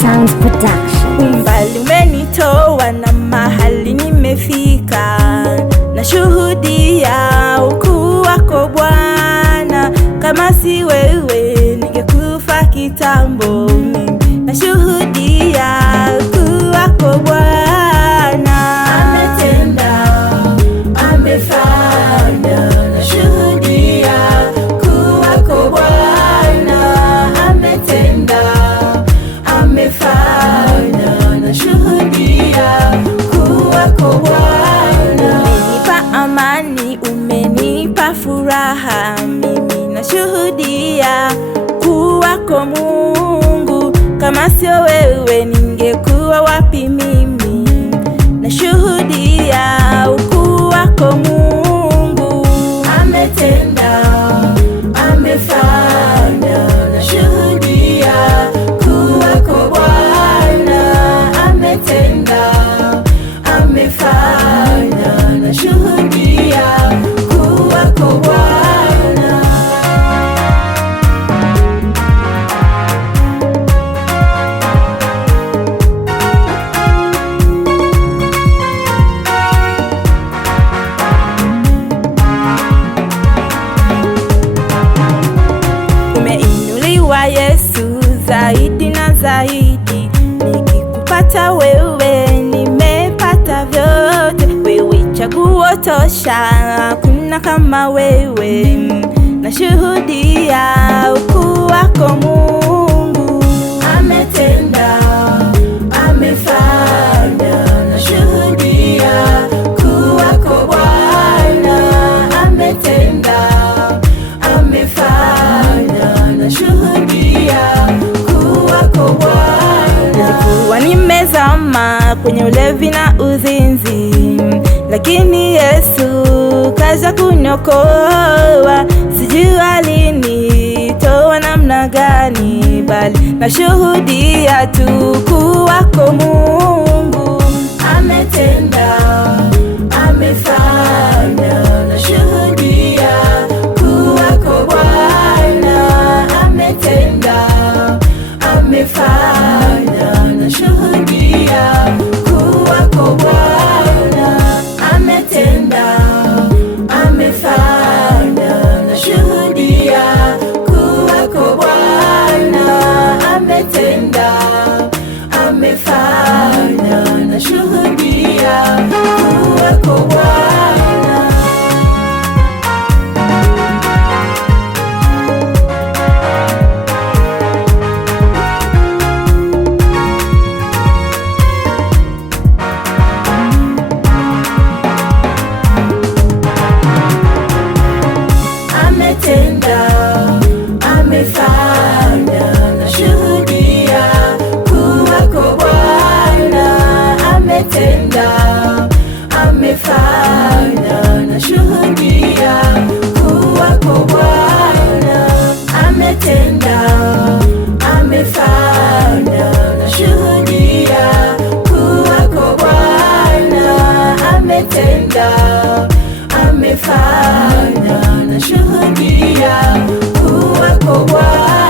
Sound Production. Umbali umenitoa na mahali nimefika, nashuhudia ukuu wako Bwana. Kama si wewe ningekufa kitambo. Nashuhudia ukuu wako Bwana. Ametenda, amefanya. Nashuhudia ukuu wako Bwana. Ametenda, amefanya. Nashuhudia ukuu wako Bwana. Umenipa amani, umenipa furaha, mimi nashuhudia ukuu wako Mungu. Kama sio wewe ningekuwa wapi mimi? Nashuhudia ukuu wako Mungu. Ametenda, amefanya. Nashuhudia ukuu wako Bwana. Ametenda, amefanya. Nashuhudia ukuu wako Bwana. Umeinuliwa Yesu zaidi na zaidi, nikikupata wewe nimepata vyote. Wewe chaguo tosha, hakuna kama wewe. Nashuhudia ukuu wako Mungu. Ametenda, amefanya. Nashuhudia ukuu wako Bwana. Ametenda, amefanya. Nashuhudia ukuu wako Bwana. Nilikuwa nimezama kwenye ulevi na uzinzi, lakini Yesu kaja kuniokoa. Sijui alinitoa namna gani, bali nashuhudia tu ukuu wako Mungu. Ametenda, amefanya. Nashuhudia ukuu wako Bwana. Ametenda, amefanya. Nashuhudia ukuu wako Bwana. Ametenda, amefanya. Nashuhudia ukuu wako Bwana. Ametenda, amefanya. Nashuhudia ukuu wako Bwana. Ametenda, amefanya. Nashuhudia ukuu wako Bwana. Ametenda, amefanya. Nashuhudia ukuu wako Bwana. Ametenda, amefanya. Nashuhudia ukuu wako Bwana. Ametenda, amefanya. Nashuhudia ukuu wako Bwana.